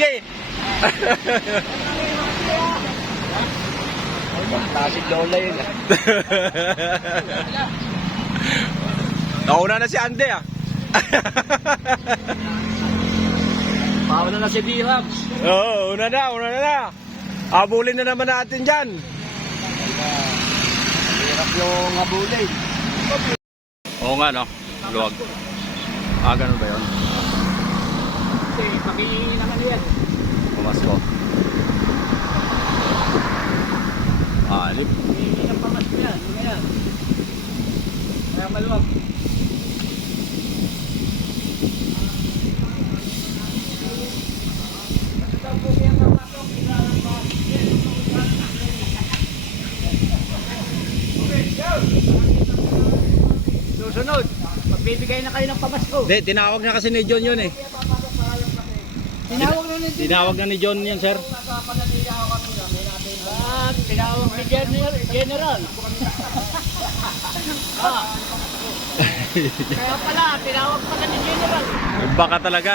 Sige. Tasig lola yun. Nauna na si Ande ah. Pauna na si B-Rabs. Oo, una na. Habulin na naman natin dyan. Hirap yung habulin. Oo nga no, luwag. Ganun ba yun? Kasi pakiingin naman yan. Pamasko. Alip. Pakiingin ang pamasko yan. Ano na yan? Kaya maluwag. Susunod, magbibigay na kayo ng pamasko. Hindi, tinawag na kasi ni John yun eh. Tinawag na ni John yun, sir. Tinawag ni General. Kaya pala, tinawag pala ni General. Baka talaga.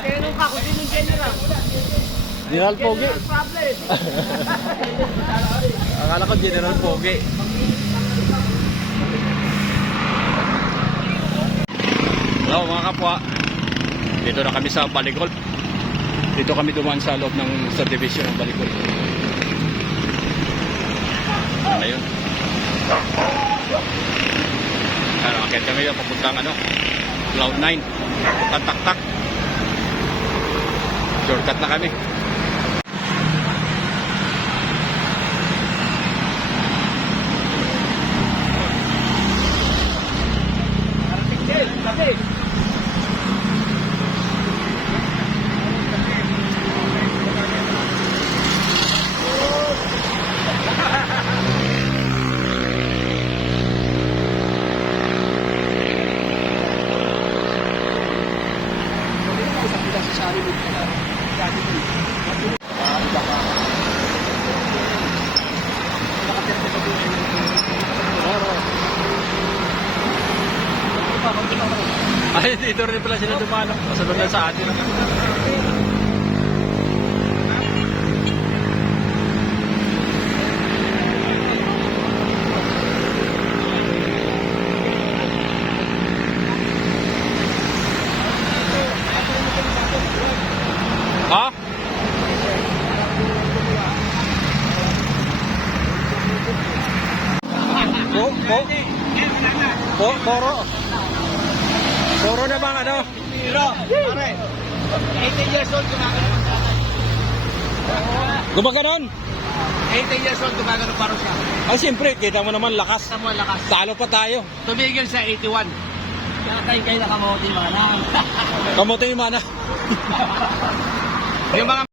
Kaya nung ako din ng General. General Pogi. General problem. Akala ko General Pogi. Hello mga kapwa. Dito na kami sa Baligol. Dito kami dumaan sa loob ng subdivision ng Baligol. Ano yun? Akit kami yun papuntang Cloud9. Papuntang Tak-Tak. Shortcut na kami. Ay, dito rin pala sila dumanok. Masunod na sa atin. Ha? Poro na bang ano? Pare, 18 years old gumagano ng tatay. Gumaganon? 18 years old gumagano paro siya. Ay, siyempre, kita mo naman lakas. Sa mo lakas. Talo pa tayo. Tumigil sa 81. Tatay kayo nakamote mga na. Kamote yung mana. Yung mga